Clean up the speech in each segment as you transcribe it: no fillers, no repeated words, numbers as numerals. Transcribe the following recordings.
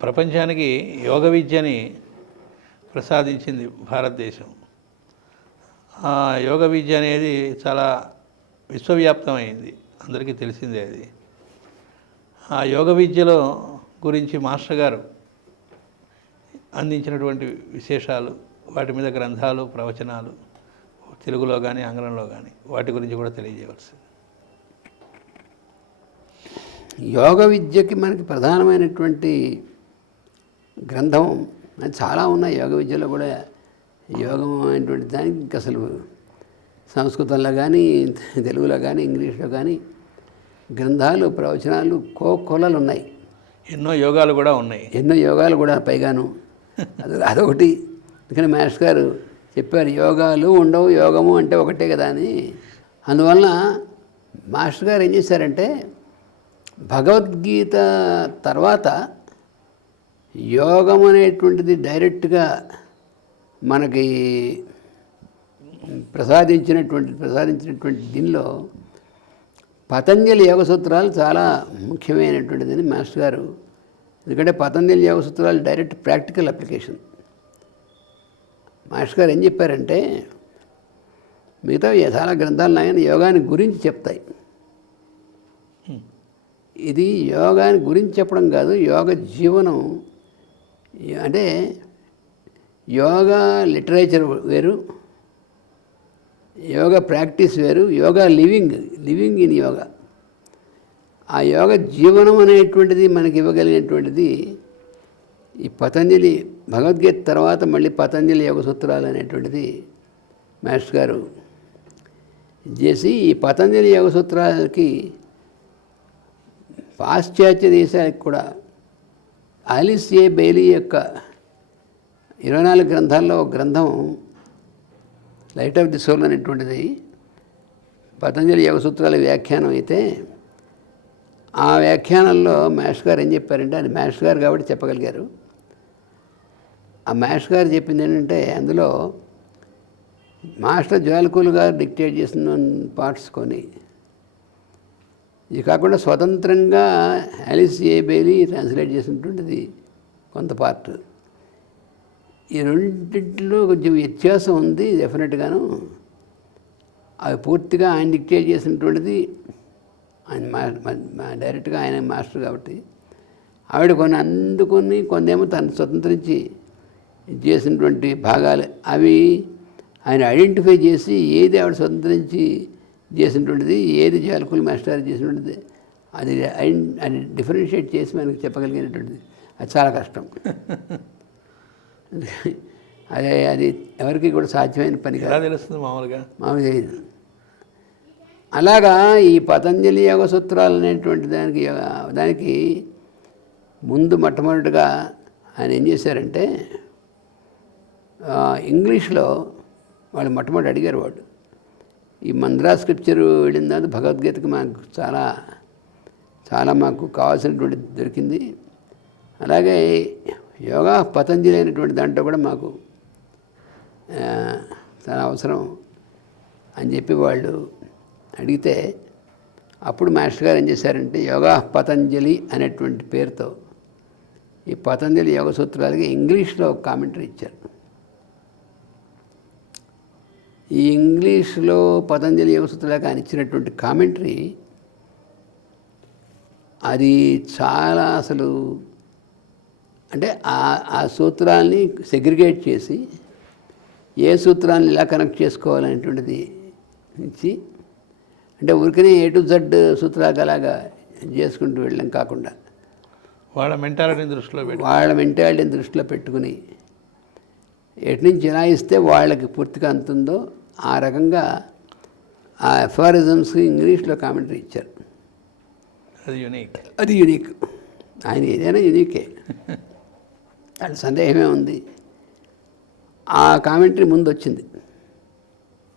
ప్రపంచానికి యోగ విద్యని ప్రసాదించింది భారతదేశం. ఆ యోగ విద్య అనేది చాలా విశ్వవ్యాప్తమైంది, అందరికీ తెలిసిందే అది. ఆ యోగ విద్యలో గురించి మాస్టర్ గారు అందించినటువంటి విశేషాలు, వాటి మీద గ్రంథాలు, ప్రవచనాలు తెలుగులో కానీ ఆంగ్లంలో కానీ, వాటి గురించి కూడా తెలియజేయవలసింది. యోగ విద్యకి మనకి ప్రధానమైనటువంటి గ్రంథం చాలా ఉన్నాయి. యోగ విద్యలో కూడా యోగం అనేటువంటి దానికి అసలు సంస్కృతంలో కానీ, తెలుగులో కానీ, ఇంగ్లీష్లో కానీ గ్రంథాలు, ప్రవచనాలు కోకొలలు ఉన్నాయి. ఎన్నో యోగాలు కూడా ఉన్నాయి. ఎన్నో యోగాలు కూడా పైగాను అదొకటి. అందుకని మాస్టర్ గారు చెప్పారు, యోగాలు ఉండవు, యోగము అంటే ఒకటే కదా అని. అందువలన మాస్టర్ గారు ఏం చేశారంటే, భగవద్గీత తర్వాత యోగం అనేటువంటిది డైరెక్ట్గా మనకి ప్రసాదించినటువంటి దీనిలో పతంజలి యోగ సూత్రాలు చాలా ముఖ్యమైనటువంటిదని మాస్టర్ గారు. ఎందుకంటే పతంజలి యోగ సూత్రాలు డైరెక్ట్ ప్రాక్టికల్ అప్లికేషన్. మాస్టర్ గారు ఏం చెప్పారంటే, మిగతా చాలా గ్రంథాలు నాయన యోగాని గురించి చెప్తాయి, ఇది యోగాని గురించి చెప్పడం కాదు, యోగ జీవనం. అంటే యోగా లిటరేచర్ వేరు, యోగా ప్రాక్టీస్ వేరు, యోగా లివింగ్ ఇన్ యోగా. ఆ యోగ జీవనం అనేటువంటిది మనకి ఇవ్వగలిగినటువంటిది ఈ పతంజలి భగవద్గీత తర్వాత మళ్ళీ పతంజలి యోగ సూత్రాలు అనేటువంటిది మాస్టర్ గారు చేసి, ఈ పతంజలి యోగ సూత్రాలకి పాశ్చాత్య దేశాలకు కూడా ఆలిస్ ఏ బెయిలీ యొక్క 24 గ్రంథాల్లో ఒక గ్రంథం లైట్ ఆఫ్ ది సోల్ అనేటువంటిది పతంజలి యోగ సూత్రాల వ్యాఖ్యానం అయితే, ఆ వ్యాఖ్యానంలో మాస్టర్ గారు ఏం చెప్పారంటే, అది మాస్టర్ గారు కాబట్టి చెప్పగలిగారు. ఆ మాస్టర్ గారు చెప్పింది ఏంటంటే, అందులో మాస్టర్ జ్వాలకూలు గారు డిక్టేట్ చేసిన పార్ట్స్ కొని, ఇది కాకుండా స్వతంత్రంగా ఆలిస్ ఏ బెయిలీ ట్రాన్స్లేట్ చేసినటువంటిది కొంత పార్ట్. ఈ రెండింటిలో కొంచెం వ్యత్యాసం ఉంది డెఫినెట్గాను. అవి పూర్తిగా ఆయన డిక్టేట్ చేసినటువంటిది, ఆయన డైరెక్ట్గా ఆయన మాస్టర్ కాబట్టి ఆవిడ కొన్ని అందుకొని కొందేమో తను స్వతంత్రించి చేసినటువంటి భాగాలు అవి ఆయన ఐడెంటిఫై చేసి, ఏది ఆవిడ స్వతంత్రించి చేసినటువంటిది, ఏది జ్వాలకూలు మాస్టర్ చేసినటువంటిది, అది డిఫరెన్షియేట్ చేసి మనకి చెప్పగలిగినటువంటిది అది చాలా కష్టం. అది ఎవరికి కూడా సాధ్యమైన పని కాదు, తెలుస్తుంది మామూలుగా తెలియదు. అలాగా ఈ పతంజలి యోగ సూత్రాలు అనేటువంటి దానికి ముందు మొట్టమొదటిగా ఆయన ఏం చేశారంటే, ఇంగ్లీష్లో వాళ్ళు మొట్టమొదటి అడిగారు, వాడు ఈ మంద్రా స్క్రిప్చరు వెళ్ళిన తర్వాత భగవద్గీతకి మాకు చాలా మాకు కావాల్సినటువంటి దొరికింది. అలాగే యోగా పతంజలి అయినటువంటి దాంట్లో కూడా మాకు చాలా అవసరం అని చెప్పి వాళ్ళు అడిగితే, అప్పుడు మాస్టర్ గారు ఏం చేశారంటే, యోగా పతంజలి అనేటువంటి పేరుతో ఈ పతంజలి యోగ సూత్రాలకి ఇంగ్లీష్లో ఒక కామెంటరీ ఇచ్చారు. ఈ ఇంగ్లీష్లో పతంజలి యోగ సూత్రాలకు ఆయన ఇచ్చినటువంటి కామెంటరీ అది చాలా అసలు అంటే ఆ సూత్రాల్ని సెగ్రిగేట్ చేసి ఏ సూత్రాన్ని ఇలా కనెక్ట్ చేసుకోవాలనేటువంటిది ఇచ్చి, అంటే ఊరికనే A to Z సూత్రాలు అలాగా చేసుకుంటూ వెళ్ళడం కాకుండా వాళ్ళ మెంటాలిటీని దృష్టిలో పెట్టుకుని ఎటు నుంచి ఎలా ఇస్తే వాళ్ళకి పూర్తిగా అంతుందో ఆ రకంగా ఆ ఎఫారిజమ్స్కి ఇంగ్లీష్లో కామెంటరీ ఇచ్చారు. అది యూనిక్. అది యూనిక్. ఆయన ఏదైనా యూనికే, అది సందేహమే ఉంది. ఆ కామెంటరీ ముందు వచ్చింది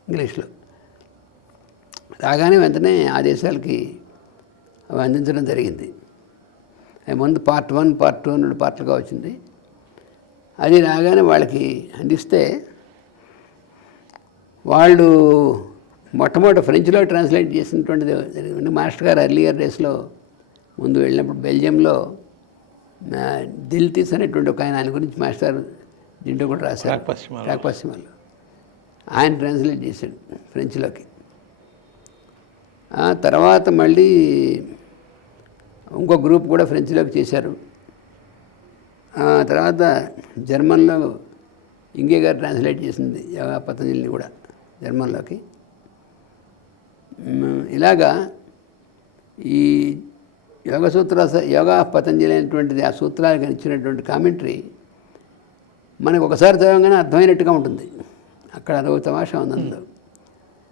ఇంగ్లీష్లో. రాగానే వెంటనే ఆ దేశాలకి అవి అందించడం జరిగింది. అది ముందు పార్ట్ 1, పార్ట్ 2 2 పార్ట్లుగా వచ్చింది. అది రాగానే వాళ్ళకి అందిస్తే వాళ్ళు మొట్టమొదటి ఫ్రెంచ్లో ట్రాన్స్లేట్ చేసినటువంటిది మాస్టర్ గారు ఎర్లియర్ డేస్లో ముందు వెళ్ళినప్పుడు బెల్జియంలో దిల్తిస్ అనేటువంటి ఒక ఆయన గురించి మాస్టర్ దీంట్లో కూడా రాశారు, ట్రాక్ పశ్చిమాలో. ఆయన ట్రాన్స్లేట్ చేశాడు ఫ్రెంచ్లోకి. తర్వాత మళ్ళీ ఇంకో గ్రూప్ కూడా ఫ్రెంచ్లోకి చేశారు. తర్వాత జర్మన్లో ఇంగే గారు ట్రాన్స్లేట్ చేసింది యోగా పతంజలిని కూడా జర్మన్లోకి. ఇలాగా ఈ యోగా పతంజలి అనేటువంటిది ఆ సూత్రాలకు ఇచ్చినటువంటి కామెంటరీ మనకు ఒకసారి చదవగానే అర్థమైనట్టుగా ఉంటుంది. అక్కడ అదొక తమాషా ఉంది అందులో.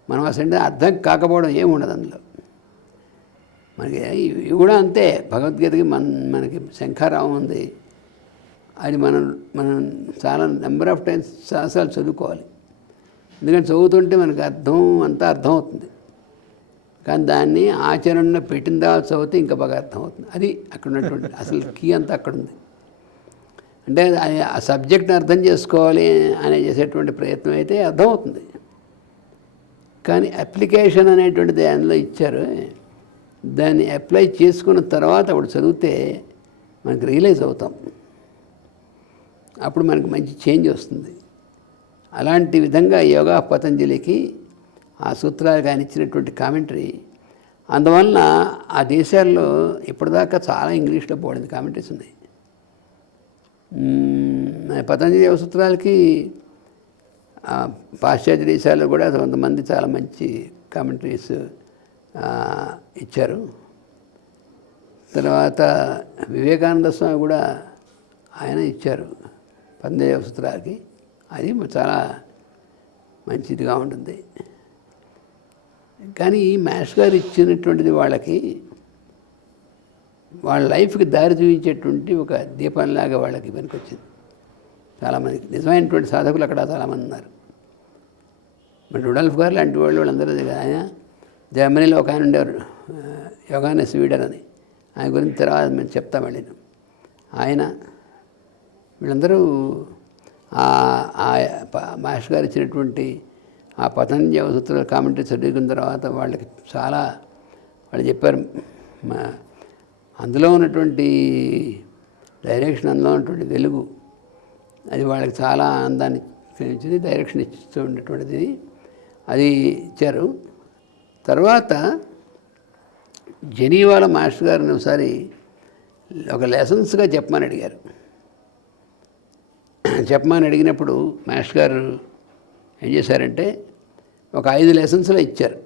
మనం అసలు అర్థం కాకపోవడం ఏమి ఉండదు అందులో. మనకి ఇవి కూడా అంతే. భగవద్గీతకి మనకి శంఖారావం ఉంది. అది మనం చాలా నెంబర్ ఆఫ్ టైమ్స్ చాలాసార్లు చదువుకోవాలి. ఎందుకంటే చదువుతుంటే మనకి అంతా అర్థమవుతుంది. కానీ దాన్ని ఆచరణలో పెట్టిన తర్వాత చదివితే ఇంకా బాగా అర్థమవుతుంది. అది అక్కడ ఉన్నటువంటి అసలు కీ అంతా అక్కడ ఉంది. అంటే ఆ సబ్జెక్ట్ని అర్థం చేసుకోవాలి అనే చేసేటువంటి ప్రయత్నం అయితే అర్థమవుతుంది. కానీ అప్లికేషన్ అనేటువంటిది అందులో ఇచ్చారు. దాన్ని అప్లై చేసుకున్న తర్వాత అప్పుడు చదివితే మనకి రియలైజ్ అవుతాం. అప్పుడు మనకి మంచి చేంజ్ వస్తుంది. అలాంటి విధంగా యోగా పతంజలికి ఆ సూత్రాలకు ఆయన ఇచ్చినటువంటి కామెంటరీ. అందువలన ఆ దేశాల్లో ఇప్పటిదాకా చాలా ఇంగ్లీష్లో పోయింది కామెంటరీస్ ఉన్నాయి. పతంజలి యోగ సూత్రాలకి పాశ్చాత్య దేశాల్లో కూడా కొంతమంది చాలా మంచి కామెంటరీస్ ఇచ్చారు. తర్వాత వివేకానంద స్వామి కూడా ఆయన ఇచ్చారు పతంజలి యోగ సూత్రాలకి. అది చాలా మంచిదిగా ఉంటుంది. కానీ ఈ మాస్టర్ గారు ఇచ్చినటువంటిది వాళ్ళకి వాళ్ళ లైఫ్కి దారి చూపించేటువంటి ఒక దీపంలాగా వాళ్ళకి పనికొచ్చింది. చాలామందికి నిజమైనటువంటి సాధకులు అక్కడ చాలామంది ఉన్నారు. మరి రుడాల్ఫ్ గారు లాంటి వాళ్ళందరూ ఆయన జర్మనీలో ఒక ఆయన ఉండేవారు, యోగానస్ వీడర్ అని. ఆయన గురించి తర్వాత మేము చెప్తాం వెళ్ళిన. ఆయన వీళ్ళందరూ మాస్టర్ గారు ఇచ్చినటువంటి ఆ పతంజలి యోగ సూత్రాల కామెంటరీ చదువుకున్న తర్వాత వాళ్ళకి చాలా వాళ్ళు చెప్పారు, అందులో ఉన్నటువంటి డైరెక్షన్, అందులో ఉన్నటువంటి వెలుగు అది వాళ్ళకి చాలా ఆనందాన్ని ఇచ్చింది. డైరెక్షన్ ఇస్తూ ఉన్నటువంటిది అది ఇచ్చారు. తర్వాత జెనీవాలో మాస్టర్ గారిని ఒకసారి ఒక లెసన్స్గా చెప్పమని అడిగారు. చెప్పమని అడిగినప్పుడు మాస్టర్ గారు ఏం చేశారంటే ఒక 5 లెసన్స్లో ఇచ్చారు.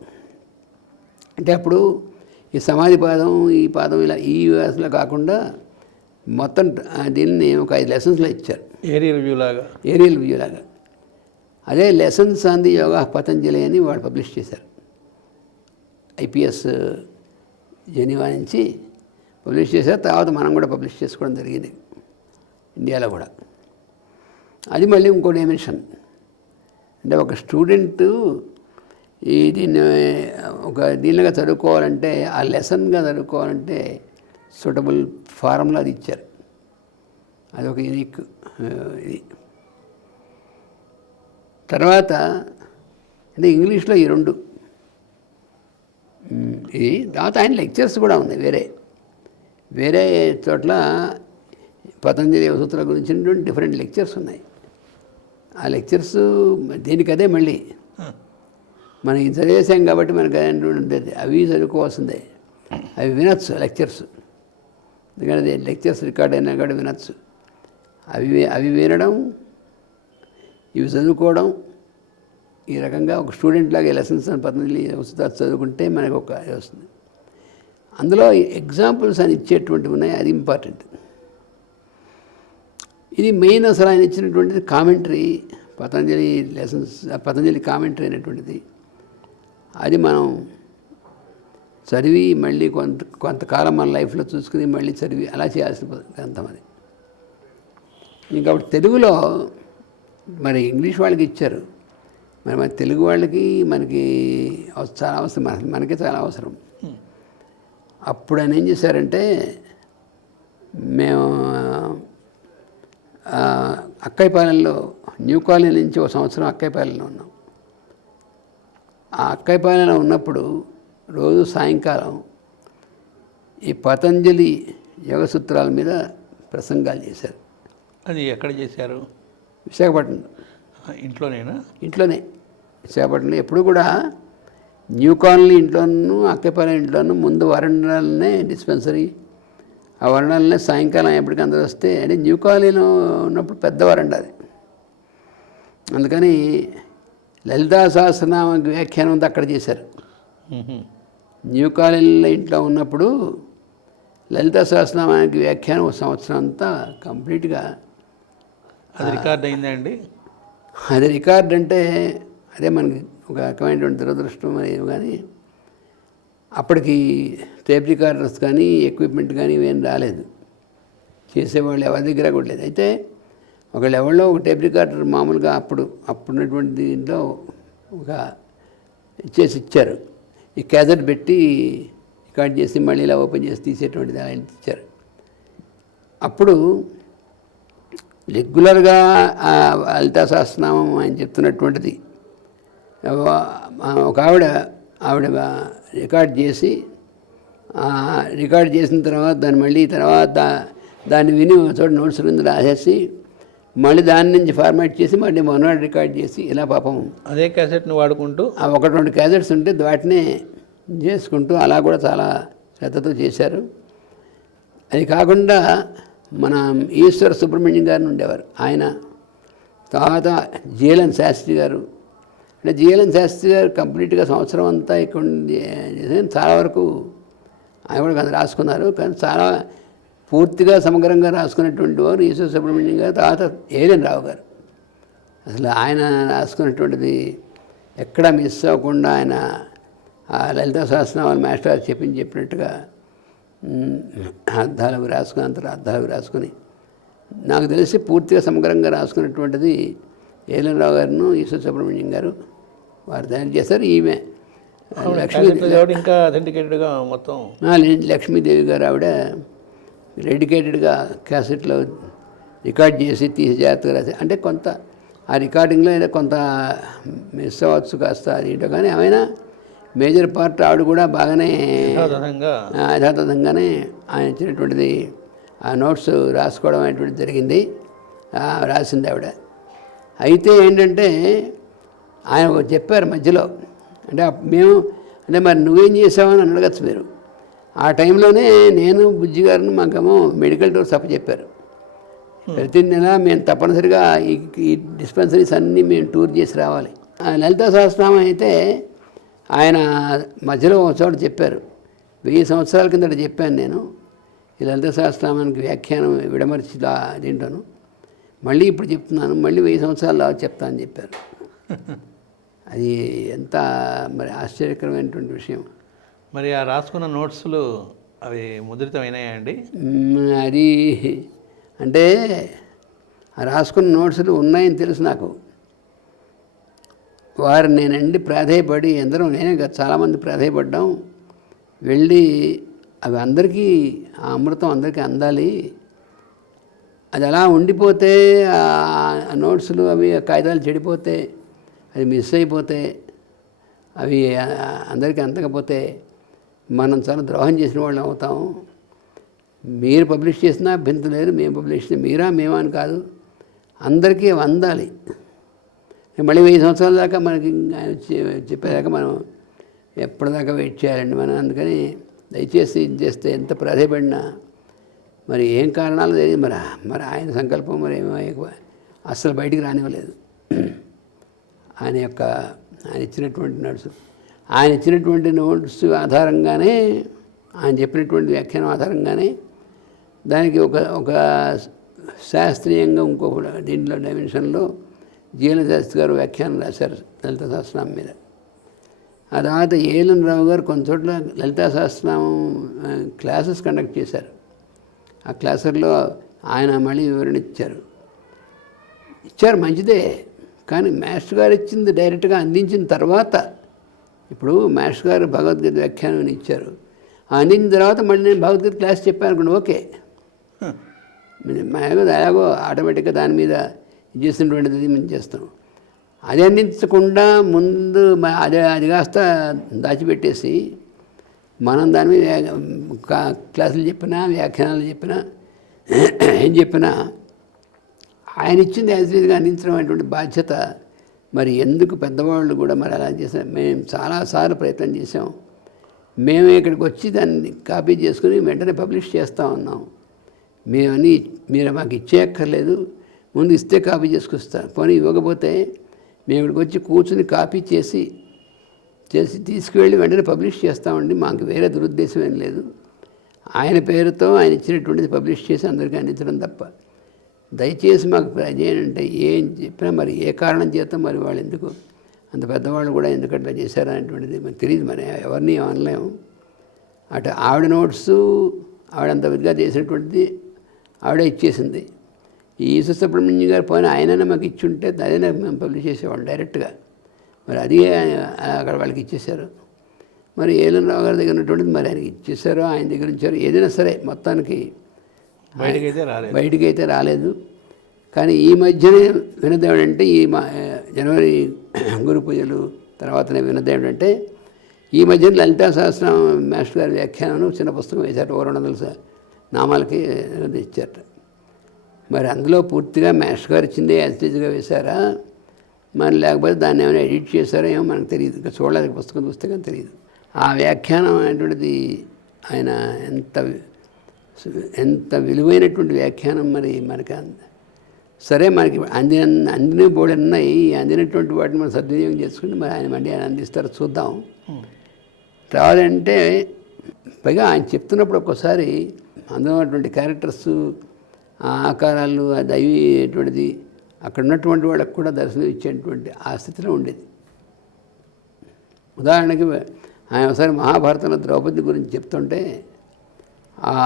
అంటే అప్పుడు ఈ సమాధి పాదం, ఈ పాదం ఇలా ఈ వ్యాసలో కాకుండా మొత్తం దీన్ని ఒక 5 లెసన్స్లో ఇచ్చారు. ఏరియల్ వ్యూ లాగా. అదే lessons on the yoga Patanjali అని వాళ్ళు పబ్లిష్ చేశారు. IPS జెనీవా నుంచి పబ్లిష్ చేశారు. తర్వాత మనం కూడా పబ్లిష్ చేసుకోవడం జరిగింది ఇండియాలో కూడా. అది మళ్ళీ ఇంకో డైమెన్షన్. అంటే ఒక స్టూడెంట్ దీన్ని ఒక దీనిగా చదువుకోవాలంటే, ఆ లెసన్గా చదువుకోవాలంటే సూటబుల్ ఫారంలో అది ఇచ్చారు. అదొక యూనిక్ ఇది. తర్వాత అంటే ఇంగ్లీష్లో ఈ 2 ఇది. తర్వాత ఆయన లెక్చర్స్ కూడా ఉన్నాయి వేరే చోట్ల పతంజలి యోగ సూత్రాల గురించినటువంటి డిఫరెంట్ లెక్చర్స్ ఉన్నాయి. ఆ లెక్చర్స్ దేనికదే మళ్ళీ మనకి చదివేసాం కాబట్టి మనకు అదేంటి అవి చదువుకోవాల్సిందే. అవి వినొచ్చు లెక్చర్స్. ఎందుకంటే లెక్చర్స్ రికార్డ్ అయినా కూడా వినొచ్చు. అవి వినడం, ఇవి చదువుకోవడం, ఈ రకంగా ఒక స్టూడెంట్ లాగా లెసన్స్ అని పతంజలి సూత్రాలు చదువుకుంటే మనకు ఒక వస్తుంది. అందులో ఎగ్జాంపుల్స్ అని ఇచ్చేటువంటివి ఉన్నాయి. అది ఇంపార్టెంట్. ఇది మెయిన్. అసలు ఆయన ఇచ్చినటువంటిది commentary, Patanjali lessons, Patanjali commentary అనేటువంటిది. అది మనం చదివి మళ్ళీ కొంతకాలం మన లైఫ్లో చూసుకుని మళ్ళీ చదివి అలా చేయాల్సిన గ్రంథం అది. ఇంకా తెలుగులో మరి ఇంగ్లీష్ వాళ్ళకి ఇచ్చారు, మరి మన తెలుగు వాళ్ళకి మనకి చాలా అవసరం, మనకే చాలా అవసరం. అప్పుడు ఆయన ఏం చేశారంటే, మేము అక్కయ్యపాలెంలో న్యూ కాలనీ నుంచి ఒక సంవత్సరం అక్కయ్యపాలెంలో ఉన్నాం. ఆ అక్కయ్యపాలెంలో ఉన్నప్పుడు రోజు సాయంకాలం ఈ పతంజలి యోగ సూత్రాల మీద ప్రసంగాలు చేశారు. అది ఎక్కడ చేశారు? విశాఖపట్నం. ఇంట్లోనేనా? ఇంట్లోనే, విశాఖపట్నంలో. ఎప్పుడు కూడా న్యూ కాలనీ ఇంట్లోనూ అక్కయ్యపాలెం ఇంట్లోనూ ముందు వరండాలనే డిస్పెన్సరీ, ఆ వరండాలనే సాయంకాలం ఎప్పటికీ అందరూ వస్తే, అంటే న్యూ కాలనీలో ఉన్నప్పుడు పెద్ద వరండా అది. అందుకని లలితా సహస్రనామ వ్యాఖ్యానం అంతా అక్కడ చేశారు. న్యూ కాలనీలో ఇంట్లో ఉన్నప్పుడు లలితా సహస్రనామానికి వ్యాఖ్యానం ఒక సంవత్సరం అంతా కంప్లీట్గా. అది రికార్డ్ అయిందా అండి? అది రికార్డ్ అంటే అదే మనకి ఒక రకమైనటువంటి దురదృష్టం అనేది. కానీ అప్పటికి టేప్ రికార్డర్స్ కానీ ఎక్విప్మెంట్ కానీ ఇవేం రాలేదు, చేసేవాళ్ళు ఎవరి దగ్గర కూడా లేదు. అయితే ఒకళ్ళు ఎవరిలో ఒక టేప్ రికార్డర్ మామూలుగా అప్పుడున్నటువంటి దీంట్లో ఒక ఇచ్చారు. ఈ క్యాసెట్ పెట్టి రికార్డ్ చేసి మళ్ళీ ఇలా ఓపెన్ చేసి తీసేటువంటిది అలా ఇచ్చారు. అప్పుడు రెగ్యులర్గా లలితా సహస్రనామం ఆయన చెప్తున్నటువంటిది ఒక ఆవిడ రికార్డ్ చేసిన తర్వాత దాన్ని విని చోట నోట్స్ కింద రాసేసి మళ్ళీ దాని నుంచి ఫార్మాట్ చేసి మళ్ళీ మొన్నటి రికార్డ్ చేసి ఇలా పాపం అదే క్యాసెట్ని వాడుకుంటూ 1-2 క్యాసెట్స్ ఉంటే వాటినే చేసుకుంటూ అలా కూడా చాలా శ్రద్ధతో చేశారు. అది కాకుండా మన ఈశ్వర సుబ్రహ్మణ్యం గారిని ఉండేవారు ఆయన. తర్వాత జీఎల్ఎన్ శాస్త్రి గారు, అంటే జీఎల్ఎన్ శాస్త్రి గారు కంప్లీట్గా సంవత్సరం అంతా ఇక్కడ చాలా వరకు ఆయన కూడా రాసుకున్నారు. కానీ చాలా పూర్తిగా సమగ్రంగా రాసుకున్నటువంటి వారు ఈశ్వర సుబ్రహ్మణ్యం గారు. తర్వాత ఏఎన్ రావు గారు. అసలు ఆయన రాసుకున్నటువంటిది ఎక్కడ మిస్ అవ్వకుండా ఆయన ఆ లలితా సహస్రనామాలు మాస్టర్ చెప్పినట్టుగా అర్థాలు రాసుకుని నాకు తెలిసి పూర్తిగా సమగ్రంగా రాసుకున్నటువంటిది ఏఎన్ రావు గారును ఈశ్వర సుబ్రహ్మణ్యం గారు వారు తయారు చేశారు. ఈమె లక్ష్మీదేవి ఇంకా అథెంటికేటెడ్గా మొత్తం లక్ష్మీదేవి గారు ఆవిడ డెడికేటెడ్గా క్యాసెట్లో రికార్డ్ చేసి తీసి జాగ్రత్తగా రాసి, అంటే కొంత ఆ రికార్డింగ్లో ఏదో కొంత మిస్ అవ్వచ్చు కాస్త ఏంటో, కానీ ఏమైనా మేజర్ పార్ట్ ఆవిడ కూడా బాగానే యథాతథంగానే ఆయన ఇచ్చినటువంటిది ఆ నోట్స్ రాసుకోవడం అనేటువంటిది జరిగింది, రాసింది ఆవిడ. అయితే ఏంటంటే ఆయన చెప్పారు మధ్యలో, అంటే మరి నువ్వేం చేసావని అడగచ్చు మీరు. ఆ టైంలోనే నేను బుజ్జి గారిని మాకేమో మెడికల్ టూర్స్ చెప్పారు. ప్రతి నెల మేము తప్పనిసరిగా ఈ డిస్పెన్సరీస్ అన్నీ మేము టూర్ చేసి రావాలి. లలితా సహస్రనామం అయితే ఆయన మధ్యలో ఒక చోట చెప్పారు, 1000 సంవత్సరాల కిందట చెప్పాను నేను ఈ లలితా సహస్రనామానికి వ్యాఖ్యానం విడమర్చి దీంట్లోను, మళ్ళీ ఇప్పుడు చెప్తున్నాను, మళ్ళీ 1000 సంవత్సరాలు చెప్తా అని చెప్పారు. అది ఎంత మరి ఆశ్చర్యకరమైనటువంటి విషయం. మరి ఆ రాసుకున్న నోట్స్లు అవి ముద్రితమైనాయా అండి? అది అంటే ఆ రాసుకున్న నోట్స్లు ఉన్నాయని తెలుసు నాకు. వారు నేనండి ప్రాధేయపడి ఎందరో, నేనే చాలామంది ప్రాధేయపడ్డాం, వెళ్ళి అవి అందరికీ ఆ అమృతం అందరికీ అందాలి, అది అలా ఉండిపోతే ఆ నోట్స్లు అవి కాగితాలు చెడిపోతే, అది మిస్ అయిపోతే, అవి అందరికీ అందకపోతే మనం చాలా ద్రోహం చేసిన వాళ్ళం అవుతాము. మీరు పబ్లిష్ చేసినా అభ్యంతరం లేదు, మేము పబ్లిష్ చేసినా మేమా అని కాదు, అందరికీ అందాలి. మళ్ళీ 1000 సంవత్సరాల దాకా మనకి చెప్పేదాకా మనం ఎప్పటిదాకా వెయిట్ చేయాలండి మనం. అందుకని దయచేసి ఇది చేస్తే ఎంత ప్రాధాయపడినా మరి ఏం కారణాలు తెలియదు, మరి ఆయన సంకల్పం మరి ఏమో అస్సలు బయటికి రానివ్వలేదు. ఆయన ఇచ్చినటువంటి నోట్స్ ఆధారంగానే, ఆయన చెప్పినటువంటి వ్యాఖ్యానం ఆధారంగానే దానికి ఒక శాస్త్రీయంగా ఇంకొక దీంట్లో డైమెన్షన్లో జీఎల్ శాస్త్రి గారు వ్యాఖ్యానం రాశారు లలితా సహస్రనామం మీద. ఆ తర్వాత ఏఎల్ఎన్ రావు గారు కొన్ని చోట్ల లలితా సహస్రనామం క్లాసెస్ కండక్ట్ చేశారు. ఆ క్లాసుల్లో ఆయన మళ్ళీ వివరణ ఇచ్చారు మంచిదే. కానీ మాస్టర్ గారు ఇచ్చింది డైరెక్ట్గా అందించిన తర్వాత, ఇప్పుడు మాస్టర్ గారు భగవద్గీత వ్యాఖ్యానం ఇచ్చారు, అందించిన తర్వాత మళ్ళీ నేను భగవద్గీత క్లాస్ చెప్పాను అనుకోండి, ఓకే, అలాగో ఆటోమేటిక్గా దాని మీద చేసినటువంటిది మేము చేస్తాం. అది అందించకుండా ముందు అది కాస్త దాచిపెట్టేసి మనం దాని మీద క్లాసులు చెప్పినా వ్యాఖ్యానాలు చెప్పినా ఏం చెప్పినా ఆయన ఇచ్చింది యాజిటీగా అందించడం అనేటువంటి బాధ్యత మరి ఎందుకు పెద్దవాళ్ళు కూడా మరి అలా చేసాం. మేము చాలాసార్లు ప్రయత్నం చేసాం. మేమే ఇక్కడికి వచ్చి దాన్ని కాపీ చేసుకుని వెంటనే పబ్లిష్ చేస్తూ ఉన్నాం. మేమన్నీ మీరు మాకు ఇచ్చేయక్కర్లేదు, ముందు ఇస్తే కాపీ చేసుకొస్తాం. పోనీ ఇవ్వకపోతే మేము ఇక్కడికి వచ్చి కూర్చుని కాపీ చేసి తీసుకువెళ్ళి వెంటనే పబ్లిష్ చేస్తామండి. మాకు వేరే దురుద్దేశం ఏం లేదు. ఆయన పేరుతో ఆయన ఇచ్చినటువంటిది పబ్లిష్ చేసి అందరికీ అందించడం తప్ప, దయచేసి మాకు అంటే ఏం చెప్పినా మరి ఏ కారణం చేత మరి వాళ్ళు ఎందుకు అంత పెద్దవాళ్ళు కూడా ఎందుకంటే చేశారు అనేటువంటిది మనకు తెలియదు. మరి ఎవరిని అనలేము. అటు ఆవిడ నోట్సు ఆవిడంత విధిగా చేసినటువంటిది ఆవిడే ఇచ్చేసింది. ఈ సుబ్రహ్మణ్యం గారు పోయిన ఆయననే మాకు ఇచ్చుంటే అదేనా మేము పబ్లిష్ చేసేవాళ్ళం డైరెక్ట్గా. మరి అది అక్కడ వాళ్ళకి ఇచ్చేశారు. మరి ఏఎల్ఎన్ రావు గారి దగ్గర ఉన్నటువంటిది మరి ఆయనకి ఇచ్చేసారో ఆయన దగ్గర ఉంచారు, ఏదైనా సరే మొత్తానికి బయటికైతే రాలేదు. కానీ ఈ మధ్యనే వినదేవుడు అంటే ఈ జనవరి గురు పూజలు తర్వాతనే వినదేవుడు అంటే ఈ మధ్యన లలితా సహస్రనామం మాస్టర్ గారి వ్యాఖ్యానం చిన్న పుస్తకం వేశారు, 200 నామాలకి ఇచ్చారట. మరి అందులో పూర్తిగా మాస్టర్ గారు ఇచ్చిందే యాజిటీగా వేశారా, మరి లేకపోతే దాన్ని ఏమైనా ఎడిట్ చేశారో ఏమో మనకు తెలియదు. ఇంకా చూడలేదు, పుస్తకం చూస్తే కానీ తెలియదు. ఆ వ్యాఖ్యానం అనేటువంటిది ఆయన ఎంత విలువైనటువంటి వ్యాఖ్యానం. మరి మనకి సరే మనకి అందిన బోర్డు ఉన్నాయి, అందినటువంటి వాటిని మనం సద్వినియోగం చేసుకుంటే మరి ఆయన మళ్ళీ ఆయన అందిస్తారో చూద్దాం. రావాలంటే పైగా ఆయన చెప్తున్నప్పుడు ఒక్కోసారి అందులో ఉన్నటువంటి క్యారెక్టర్స్, ఆ ఆకారాలు, ఆ దైవీటువంటిది అక్కడ ఉన్నటువంటి వాళ్ళకు కూడా దర్శనం ఇచ్చేటువంటి ఆ స్థితిలో ఉండేది. ఉదాహరణకి ఆయన ఒకసారి మహాభారతంలో ద్రౌపది గురించి చెప్తుంటే ఆ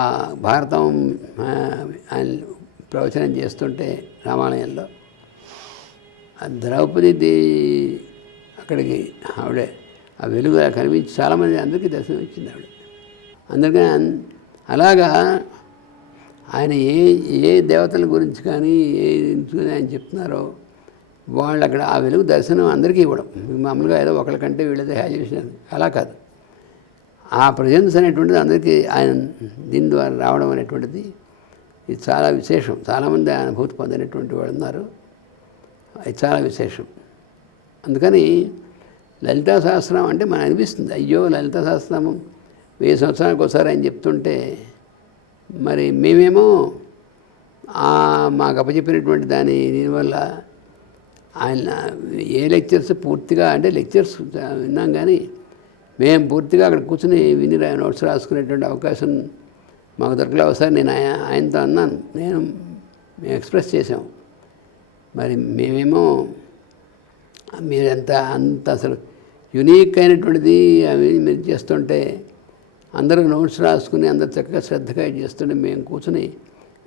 భారతం ఆయన ప్రవచనం చేస్తుంటే రామాలయంలో ఆ ద్రౌపది అక్కడికి ఆవిడే ఆ వెలుగు కనిపించి చాలామంది అందరికీ దర్శనం ఇచ్చింది ఆవిడ. అందుకని అలాగా ఆయన ఏ దేవతల గురించి కానీ ఆయన చెప్తున్నారో వాళ్ళు అక్కడ ఆ వెలుగు దర్శనం అందరికీ ఇవ్వడం. మామూలుగా ఏదో ఒకరికంటే వీళ్ళదే హ్యాల్యూషన్ అలా కాదు. ఆ ప్రజెన్స్ అనేటువంటిది అందరికీ ఆయన దీని ద్వారా రావడం అనేటువంటిది ఇది చాలా విశేషం. చాలామంది అనుభూతి పొందినటువంటి వాళ్ళు ఉన్నారు. అది చాలా విశేషం. అందుకని లలితా సహస్రనామం అంటే మనకు అనిపిస్తుంది, అయ్యో లలితా సహస్రనామం 1000 సంవత్సరాలకు ఒకసారి ఆయన చెప్తుంటే మరి మేమేమో మాకు అప్పచెప్పినటువంటి దీనివల్ల ఆయన ఏ లెక్చర్స్ పూర్తిగా అంటే లెక్చర్స్ విన్నాం కానీ మేము పూర్తిగా అక్కడ కూర్చుని విని నోట్స్ రాసుకునేటువంటి అవకాశం మాకు దొరకలే. ఒకసారి నేను ఆయనతో అన్నాను, మేము ఎక్స్ప్రెస్ చేసాం. మరి మేమేమో మీరు అంత అసలు యునీక్ అయినటువంటిది అవి మీరు చేస్తుంటే అందరూ నోట్స్ రాసుకుని అందరు చక్కగా శ్రద్ధగా చేస్తుంటే మేము కూర్చుని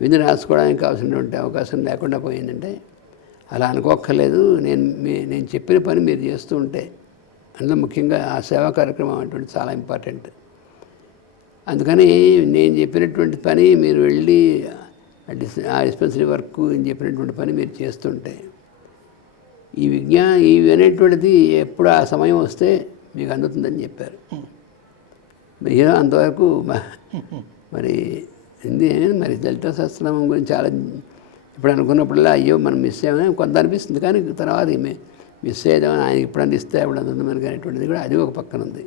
విని రాసుకోవడానికి కావాల్సినటువంటి అవకాశం లేకుండా పోయిందంటే అలా అనుకోక్కర్లేదు. నేను చెప్పిన పని మీరు చేస్తూ ఉంటే అందులో ముఖ్యంగా ఆ సేవా కార్యక్రమం అటువంటి చాలా ఇంపార్టెంట్. అందుకని నేను చెప్పినటువంటి పని మీరు వెళ్ళి ఆ డిస్పెన్సరీ వర్క్ అని చెప్పినటువంటి పని మీరు చేస్తుంటే ఇవి అనేటువంటిది ఎప్పుడు ఆ సమయం వస్తే మీకు అందుతుందని చెప్పారు. మీరు అంతవరకు మరి మరి లలితా సహస్రనామం గురించి చాలా ఇప్పుడు అనుకున్నప్పుడల్లా అయ్యో మనం మిస్ అయ్యామని కొంత అనిపిస్తుంది. కానీ తర్వాత మిస్ అయ్యేదామని ఆయన ఇప్పుడు అందిస్తే అప్పుడు అందుతుంది మనకి అనేటువంటిది కూడా అది ఒక పక్కన ఉంది.